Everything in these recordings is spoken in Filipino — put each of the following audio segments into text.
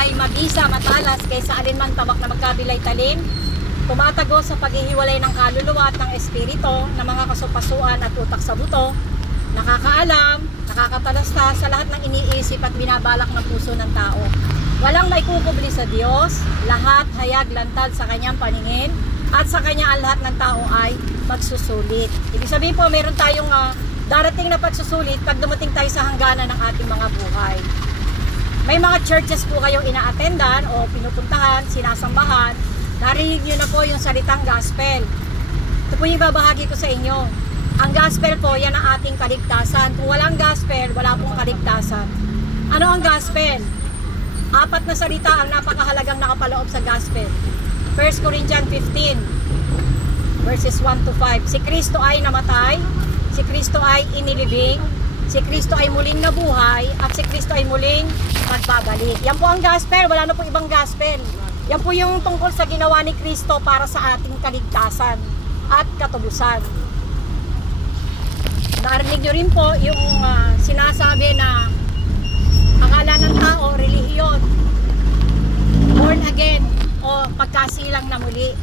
ay mabisa, matalas kaysa alinman tabak na magkabilay talim, tumatagos sa paghihiwalay ng kaluluwa at ng espiritu, ng mga kasupasuan at utak sa buto, nakakaalam, nakakatalasta sa lahat ng iniisip at binabalak ng puso ng tao. Walang maikukubli sa Diyos, lahat hayag lantad sa kanyang paningin, at sa kanya ang lahat ng tao ay magsusulit. Ibig sabihin po, meron tayong darating na pagsusulit pag dumating tayo sa hangganan ng ating mga buhay. May mga churches po kayong ina-attendan o pinupuntahan, sinasambahan, narinig nyo na po yung salitang gospel. Ito po yung babahagi ko sa inyo. Ang gospel po, yan ang ating kaligtasan. Kung walang gospel, wala pong kaligtasan. Ano ang gospel? 4 na salita ang napakahalagang nakapaloob sa gospel. 1 Corinthians 15 verses 1 to 5. Si Kristo ay namatay, si Kristo ay inilibing, si Kristo ay muling nabuhay, at si Kristo ay muling magbabalik. Yan po ang gospel, wala na po ibang gospel. Yan po yung tungkol sa ginawa ni Kristo para sa ating kaligtasan at katubusan. Narinig nyo rin po yung sinasabi na akala ng tao, relihiyon, born again, o pagkasilang na muli.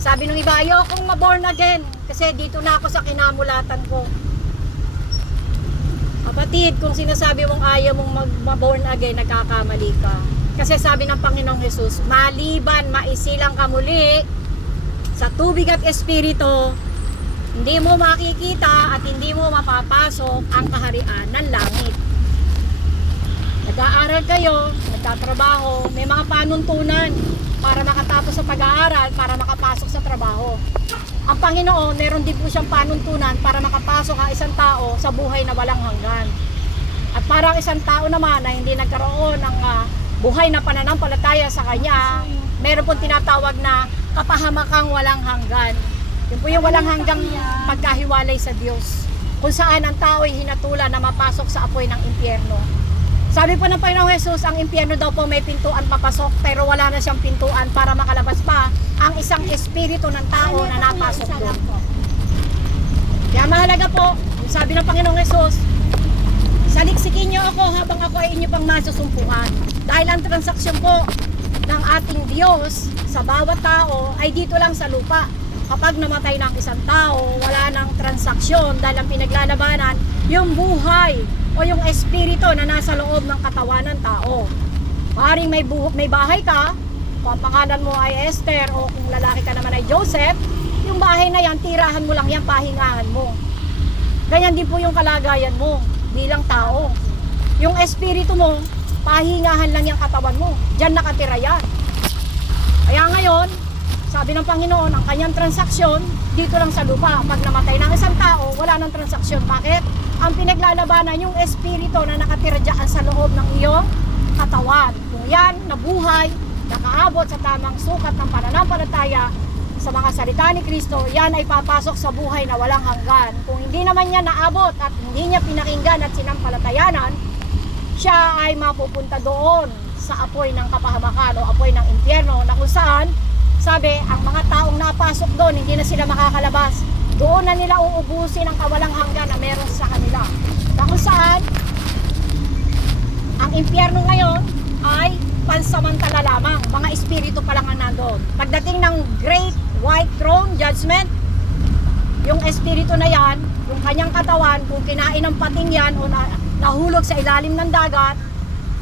Sabi nung iba, ayokong ma-born again kasi dito na ako sa kinamulatan ko. Kapatid, kung sinasabi mong ayaw mong ma-born again, nagkakamali ka. Kasi sabi ng Panginoong Jesus, maliban maisilang ka muli sa tubig at espiritu, hindi mo makikita at hindi mo mapapasok ang kaharian ng langit. Nag-aaral kayo, nagtatrabaho, may mga panuntunan para makatapos sa pag-aaral, para makapasok sa trabaho. Ang Panginoon, meron din po siyang panuntunan para makapasok ang isang tao sa buhay na walang hanggan. At para ang isang tao naman na hindi nagkaroon ng buhay na pananampalataya sa Kanya, meron pong tinatawag na kapahamakang walang hanggan. Yun po yung walang hanggang pagkahiwalay sa Diyos, kung saan ang tao ay hinatulan na mapasok sa apoy ng impyerno. Sabi po ng Panginoong Jesus, ang impyerno daw po may pintuan papasok, pero wala na siyang pintuan para makalabas pa ang isang espiritu ng tao na napasok doon. Kaya mahalaga po, sabi ng Panginoong Jesus, saliksikin niyo ako habang ako ay inyo pang masusumpukan. Dahil ang transaksyon po ng ating Diyos sa bawat tao ay dito lang sa lupa. Kapag namatay na ang isang tao, wala nang transaksyon dahil ang pinaglalabanan yung buhay o yung espiritu na nasa loob ng katawan ng tao. Maaaring may bahay ka, kung ang pangalan mo ay Esther o kung lalaki ka naman ay Joseph, yung bahay na yan, tirahan mo lang yan, pahingahan mo. Ganyan din po yung kalagayan mo bilang tao. Yung espiritu mo, pahingahan lang yung katawan mo. Diyan nakatira yan. Kaya ngayon, sabi ng Panginoon, ang kanyang transaksyon dito lang sa lupa. Pag namatay ng isang tao, wala nang transaksyon. Bakit? Ang pinaglalabanan yung espiritu na nakatira dyan sa loob ng iyong katawan. Kung yan, nabuhay, nakaabot sa tamang sukat ng pananampalataya sa mga salita ni Kristo, yan ay papasok sa buhay na walang hanggan. Kung hindi naman niya naabot at hindi niya pinakinggan at sinampalatayanan, siya ay mapupunta doon sa apoy ng kapahamakan o apoy ng impyerno, na kung saan, sabi, ang mga taong napasok doon, hindi na sila makakalabas. Doon na nila uubusin ang kawalang hanggan na meron sa kanila. Na kung saan, ang impyerno ngayon ay pansamantala lamang. Mga espiritu pa lang ang nandoon. Pagdating ng Great White Throne Judgment, yung espiritu na yan, yung kanyang katawan, kung kinain ng pating yan o nahulog sa ilalim ng dagat,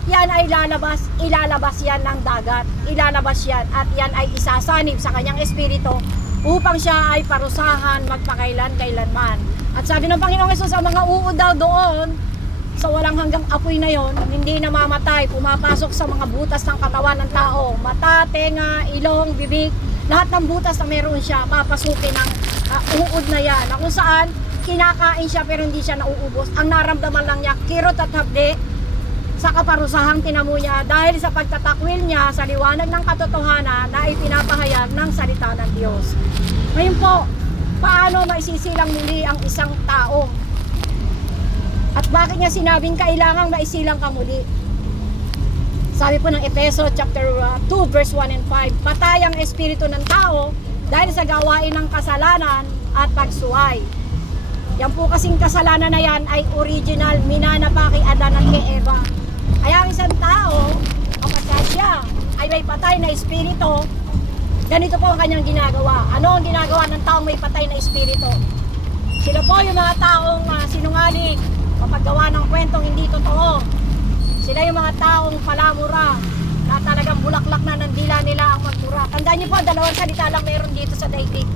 yan ay ilalabas yan ng dagat. Ilalabas yan at yan ay isasanib sa kanyang espiritu upang siya ay parusahan magpakailan-kailanman. At sabi ng Panginoong Jesus, ang mga uod daw doon sa walang hanggang apoy na yon, hindi namamatay, pumapasok sa mga butas ng katawan ng tao, mata, tenga, ilong, bibig, lahat ng butas na meron siya, papasukin ng uod na yan, na kung saan kinakain siya pero hindi siya nauubos. Ang naramdaman lang niya, kirot at hapde sa kaparusahang tinamo niya dahil sa pagtatakwil niya sa liwanag ng katotohanan na ipinapahayag ng salita ng Diyos. Ngayon po, paano maisisilang muli ang isang tao? At bakit niya sinabing kailangang maisilang ka muli? Sabi po ng Efeso chapter 2 verse 1 and 5, patay ang espiritu ng tao dahil sa gawain ng kasalanan at pagsuway. Yan po kasing kasalanan na yan ay original, minana pa kay Adan at kay Eva. Kaya ang isang tao, kapag siya ay may patay na espiritu, ganito po ang kanyang ginagawa. Ano ang ginagawa ng taong may patay na espiritu? Sila po yung mga taong sinungaling, mapaggawa ng kwentong hindi totoo. Sila yung mga taong palamura, na talagang bulaklak na ng dila nila ang magmura. Tandaan niyo po, dalawang salita lang meron dito sa daigdig.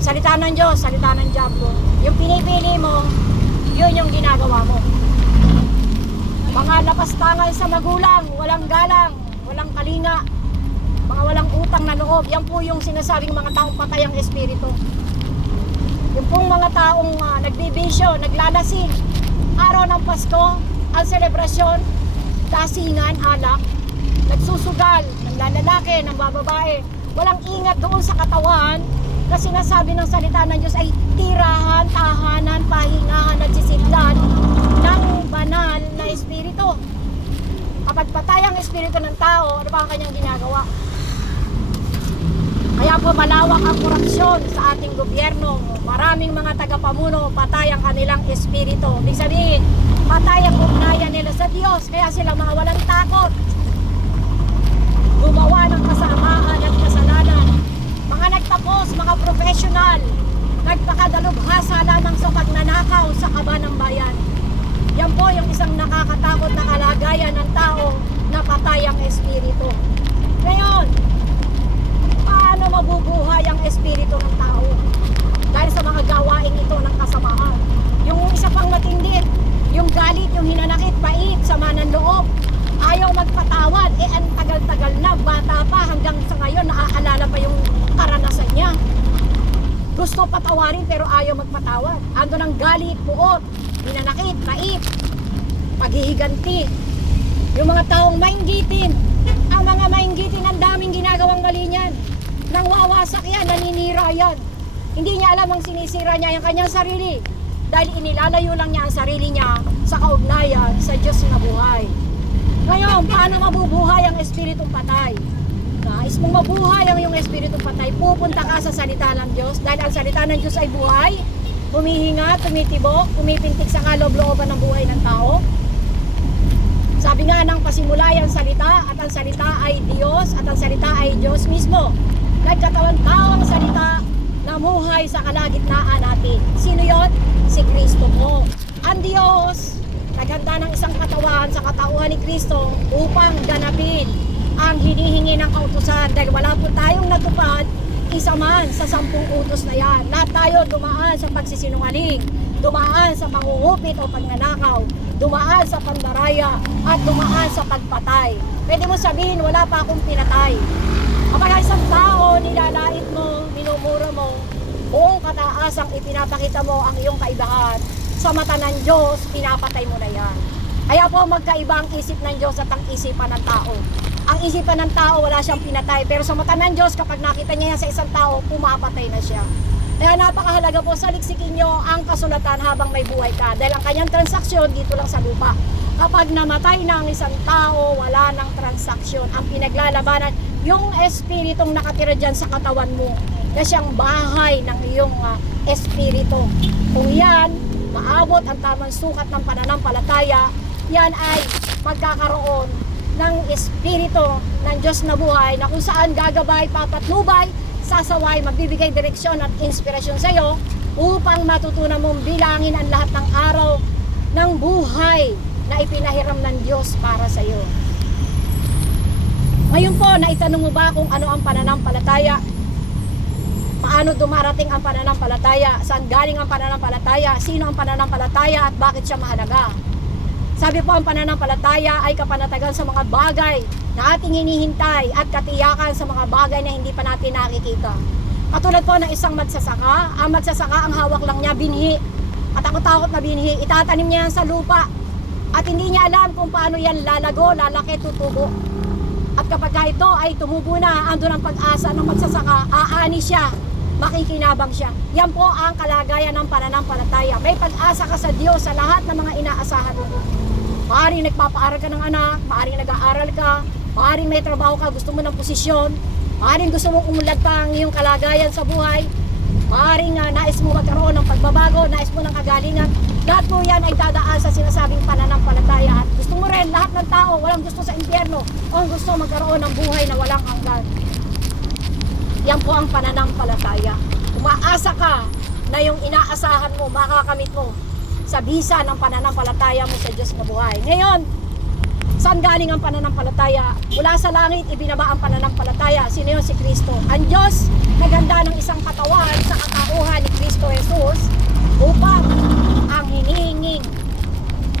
Salita ng Diyos, salita ng diablo. Yung pinipili mo, yun yung ginagawa mo. Mga lapastangal sa magulang, walang galang, walang kalinga, mga walang utang na loob, yan po yung sinasabing mga taong patay ang espiritu. Yung pong mga taong nagbibisyo, naglalasing, araw ng Pasko, ang selebrasyon, dasingan, alak, nagsusugal, ng lalaki, ng bababae, walang ingat doon sa katawan, na sinasabi ng salita ng Diyos ay tirahan, tahanan, pahingahan, at sisidlan ng banal na espiritu. Kapag patay ang espiritu ng tao, ano ba ang kanyang ginagawa? Kaya po malawak ang korupsyon sa ating gobyerno. Maraming mga tagapamuno, patay ang kanilang espiritu. Ibig sabihin, patay ang ugnayan nila sa Diyos. Kaya sila mga walang takot gumawa ng kasamaan at kasalanan. Mga nagtapos, mga profesional, nagpakadalubhasa lamang sa pagnanakaw sa kaba ng bayan. Yan po yung isang nakakatakot na kalagayan ng tao na patay ang espiritu. Ngayon, paano mabubuhay ang espiritu ng tao? Dahil sa mga gawain ito ng kasamaan. Yung isa pang matindi, yung galit, yung hinanakit, pait, sama ng loob, ayaw magpatawad, ang tagal-tagal na, bata pa, hanggang sa ngayon, naaalala pa yung karanasan niya. Gusto patawarin pero ayaw magpatawad. Ando ng galit, puot, hinanakit, pait, paghihiganti. Yung mga taong mainggitin, ang mga mainggitin, ang daming ginagawang mali niyan. Nang wawasak yan, naninira yan. Hindi niya alam ang sinisira niya yung kanyang sarili. Dahil inilalayo lang niya ang sarili niya sa kaugnayan sa Diyos na buhay. Ngayon, paano mabubuhay ang espiritong patay? Nais mong mabuhay ang iyong espiritong patay, pupunta ka sa salita ng Diyos. Dahil ang salita ng Diyos ay buhay, humihinga, tumitibok, pumipintig sa kaloob-looban ng buhay ng tao. Sabi nga ng pasimula ang salita, at ang salita ay Diyos, at ang salita ay Diyos mismo. Nagkatawan tao ang salita, namuhay sa kalagitnaan natin. Sino yon? Si Kristo po. Ang Diyos, naghanda ng isang katawan sa katauhan ni Kristo upang ganapin ang hinihingi ng kautusan. Dahil wala po tayong natupad, isa man sa 10 utos na yan. Lahat tayo dumaan sa pagsisinungaling, dumaan sa pangungupit o pagnanakaw, dumaan sa pandaraya, at dumaan sa pagpatay. Pwede mo sabihin, wala pa akong pinatay. Kapag isang tao, nilalait mo, minumura mo, buong kataasang ipinapakita mo ang iyong kaibahan, sa mata ng Diyos, pinapatay mo na yan. Kaya po magkaiba ang isip ng Diyos at ang isipan ng tao. Ang isipan ng tao, wala siyang pinatay. Pero sa mata ng Diyos, kapag nakita niya yan sa isang tao, pumapatay na siya. Kaya napakahalaga po, saliksikin nyo ang kasulatan habang may buhay ka. Dahil ang kanyang transaksyon dito lang sa lupa. Kapag namatay na ang isang tao, wala nang transaksyon. Ang pinaglalabanan, yung espiritong nakatira dyan sa katawan mo, na siyang bahay ng iyong espiritu. Kung yan, maabot ang tamang sukat ng pananampalataya, yan ay magkakaroon ng espiritu ng Diyos na buhay na kung saan gagabay, papatnubay, sasaway, magbibigay direksyon at inspirasyon sa iyo upang matutunan mong bilangin ang lahat ng araw ng buhay na ipinahiram ng Diyos para sa iyo. Ngayon po, naitanong mo ba kung ano ang pananampalataya? Paano dumarating ang pananampalataya? Saan galing ang pananampalataya? Sino ang pananampalataya at bakit siya mahalaga? Sabi po, ang pananampalataya ay kapanatagan sa mga bagay na ating hinihintay at katiyakan sa mga bagay na hindi pa natin nakikita. Katulad po ng isang magsasaka, ang magsasaka ang hawak lang niya binhi. At takot-takot na binhi, itatanim niya yan sa lupa. At hindi niya alam kung paano yan lalago, lalaki, tutubo. At kapag ito ay tumubo na, andun ang pag-asa ng magsasaka, aani siya, makikinabang siya. Yan po ang kalagayan ng pananampalataya. May pag-asa ka sa Diyos sa lahat ng mga inaasahan mo. Maaaring nagpapaaral ka ng anak, maaaring nag-aaral ka, maaaring may trabaho ka, gusto mo ng posisyon, maaaring gusto mong umunlad pa ang iyong kalagayan sa buhay, maaaring nais mo magkaroon ng pagbabago, nais mo ng kagalingan. Lahat po yan ay dadaan sa sinasabing pananampalataya. At gusto mo rin, lahat ng tao, walang gusto sa impyerno, Kristo o ang gusto magkaroon ng buhay na walang hanggan. Yan po ang pananampalataya. Umaasa ka na yung inaasahan mo, makakamit mo sa bisa ng pananampalataya mo sa Diyos na buhay. Ngayon, saan galing ang pananampalataya? Mula sa langit, ibinaba ang pananampalataya. Sino yun? Si Kristo. Ang Diyos, naganda ng isang katawan sa katauhan ni Kristo Jesus upang ang hinihinging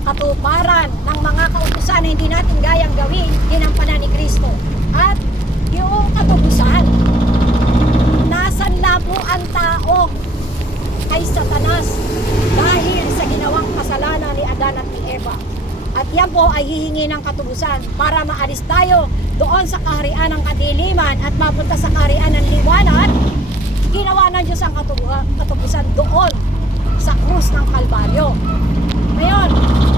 katuparan ng mga kautusan na hindi natin gayang gawin, ginampanan ni Kristo. At yung katubusan, nasanla po ang tao kay Satanas dahil sa ginawang kasalanan ni Adan at ni Eva. At yan po ay hihingi ng katubusan para maalis tayo doon sa kaharian ng kadiliman at mapunta sa kaharian ng liwanag. Ginawa ng Diyos ang katubusan doon sa krus ng Kalbaryo. Ngayon,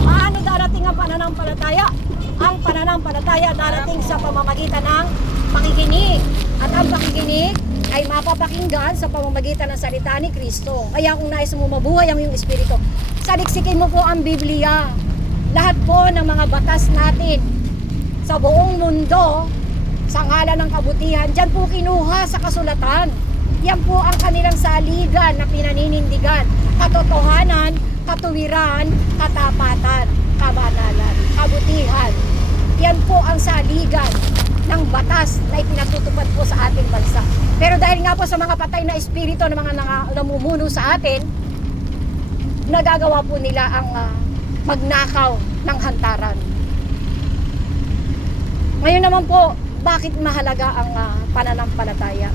paano darating ang pananampalataya? Ang pananampalataya darating sa pamamagitan ng pakikinig. At ang pakikinig ay mapapakinggan sa pamamagitan ng salita ni Kristo. Kaya kung nais mo mabuhay ang iyong espiritu, saliksikin mo po ang Biblia. Lahat po ng mga batas natin sa buong mundo, sa ngalan ng kabutihan, dyan po kinuha sa kasulatan. Yan po ang kanilang saligan na pinaninindigan. Katotohanan, katuwiran, katapatan, kabanalan, kabutihan. Yan po ang saligan ng batas na ipinatutupad po sa ating bansa. Pero dahil nga po sa mga patay na espiritu ng mga namumuno sa atin, nagagawa po nila ang magnakaw ng hantaran. Ngayon naman po, bakit mahalaga ang pananampalataya?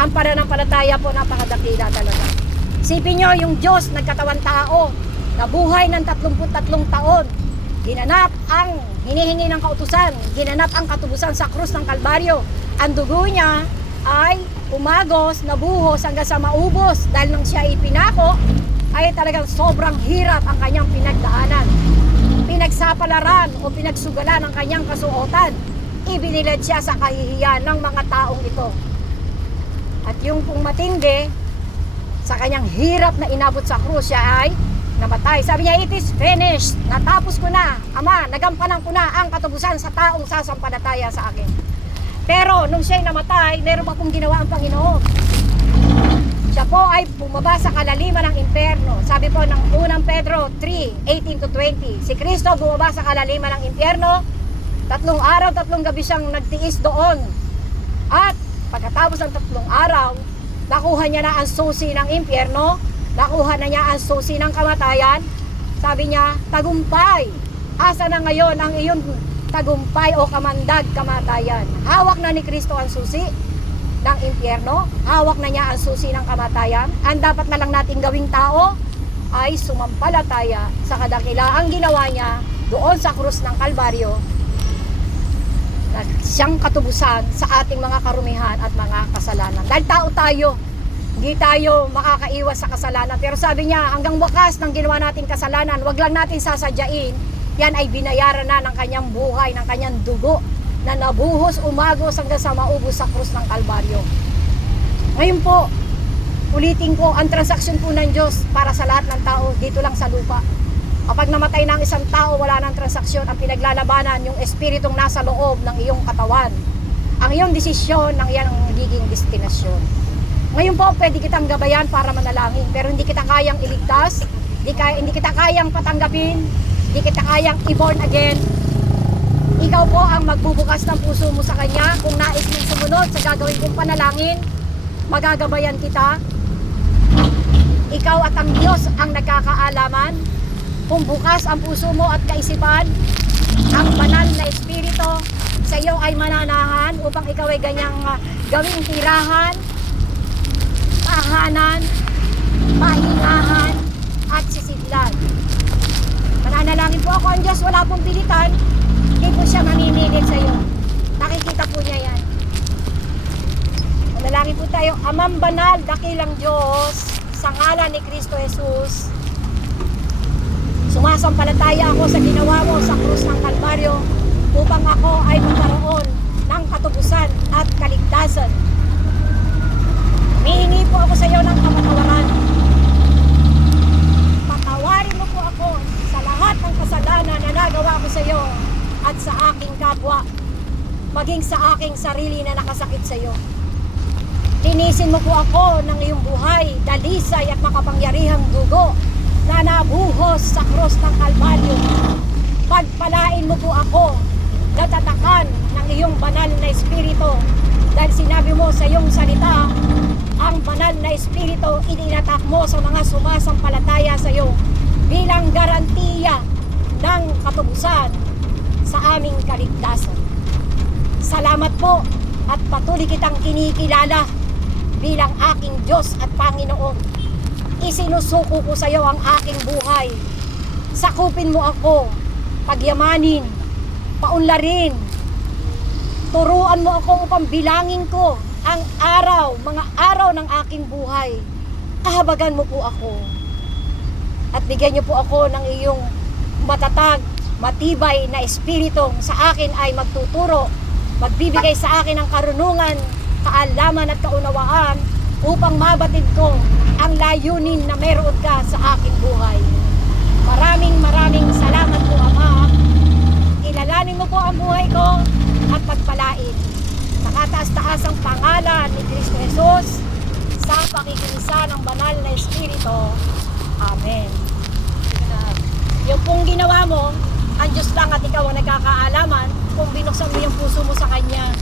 Ang pananampalataya po napakadakila talaga. Isipin nyo, yung Diyos nagkatawan tao, nabuhay ng 33 taon, ginanap ang hinihingi ng kautusan, ginanap ang katubusan sa krus ng Kalbaryo. Ang dugo niya ay umagos, nabuhos hanggang sa maubos. Dahil nang siya ipinako, ay talagang sobrang hirap ang kanyang pinagdaanan. Pinagsapalaran o pinagsugalan ang kanyang kasuotan. Ibinilad siya sa kahihiyan ng mga taong ito. At yung pong matindi, sa kanyang hirap na inabot sa krus, siya ay namatay. Sabi niya, it is finished. Natapos ko na. Ama, nagampanan ko na ang katubusan sa taong sasampalataya sa akin. Pero nung siya'y namatay, meron pa pong ginawa ang Panginoon. Siya po ay bumaba sa kalaliman ng impyerno. Sabi po ng unang Pedro 3:18-20, si Kristo bumaba sa kalaliman ng impyerno. 3 araw, 3 gabi siyang nagtiis doon. At pagkatapos ng 3 araw, nakuha niya na ang susi ng impyerno, nakuha na niya ang susi ng kamatayan. Sabi niya, tagumpay. Asa na ngayon ang iyong tagumpay o kamandag kamatayan? Hawak na ni Kristo ang susi ng impyerno, hawak na niya ang susi ng kamatayan. Ang dapat na lang natin gawing tao ay sumampalataya sa kadakilaang ginawa niya doon sa krus ng Kalbaryo, na siyang katubusan sa ating mga karumihan at mga kasalanan. Dahil tao tayo, hindi tayo makakaiwas sa kasalanan. Pero sabi niya, hanggang wakas ng ginawa nating kasalanan, wag lang natin sasadyain, yan ay binayaran na ng kanyang buhay, ng kanyang dugo, na nabuhos, umagos hanggang sa maubos sa krus ng Kalbaryo. Ngayon po, ulitin ko, ang transaksyon po ng Diyos para sa lahat ng tao dito lang sa lupa. Kapag namatay ng isang tao, wala ng transaksyon. Ang pinaglalabanan, yung espiritong nasa loob ng iyong katawan. Ang iyong desisyon, ng iyan ang magiging destinasyon. Ngayon po, pwede kitang gabayan para manalangin, pero hindi kita kayang iligtas, hindi kita kayang patanggapin, hindi kita kayang i-born again. Ikaw po ang magbubukas ng puso mo sa Kanya. Kung nais mong sumunod sa gagawin kong panalangin, magagabayan kita. Ikaw at ang Diyos ang nagkakaalaman. Kung bukas ang puso mo at kaisipan, ang banal na espiritu sa iyo ay mananahan upang ikaw ay ganyang gawing tirahan, tahanan, pahingahan, at sisidlan. Mananalangin po ako ang Diyos, wala pong pilitan. Hindi po siya mamimilit sa iyo. Nakikita po niya yan. Manalangin po tayo. Amang banal, dakilang Diyos, sa ngalan ni Kristo Jesus, sumasampalataya ako sa ginawa mo sa krus ng Kalbaryo upang ako ay magkaroon ng katubusan at kaligtasan. Humihingi po ako sa iyo ng kapatawaran. Patawarin mo po ako sa lahat ng kasalanan na nagawa ko sa iyo at sa aking kapwa, maging sa aking sarili na nakasakit sa iyo. Linisin mo po ako ng iyong buhay, dalisay at makapangyarihang dugo na nabuhos sa krus ng Kalbaryo. Pagpalain mo po ako, natatakan ng iyong banal na espiritu, dahil sinabi mo sa iyong salita, ang banal na espiritu itinatak mo sa mga sumasampalataya sa iyo bilang garantiya ng katubusan sa aming kaligtasan. Salamat po at patuloy kitang kinikilala bilang aking Diyos at Panginoon. Isinusuko ko sa iyo ang aking buhay. Sakupin mo ako, pagyamanin, paunlarin. Turuan mo ako upang bilangin ko ang araw, mga araw ng aking buhay. Kahabagan mo po ako. At bigyan niyo po ako ng iyong matatag, matibay na espiritu sa akin ay magtuturo, magbibigay sa akin ng karunungan, kaalaman at kaunawaan upang mabatid ko ang layunin na meron ka sa aking buhay. Maraming salamat po, Ama. Ilalanin mo po ang buhay ko at pagpalain. Sa kataas-taasang pangalan ni Kristo Jesus, sa pakikinisa ng banal na espiritu. Amen. Yung pong ginawa mo, ang Diyos lang at ikaw ang nagkakaalaman kung binuksan mo yung puso mo sa Kanya.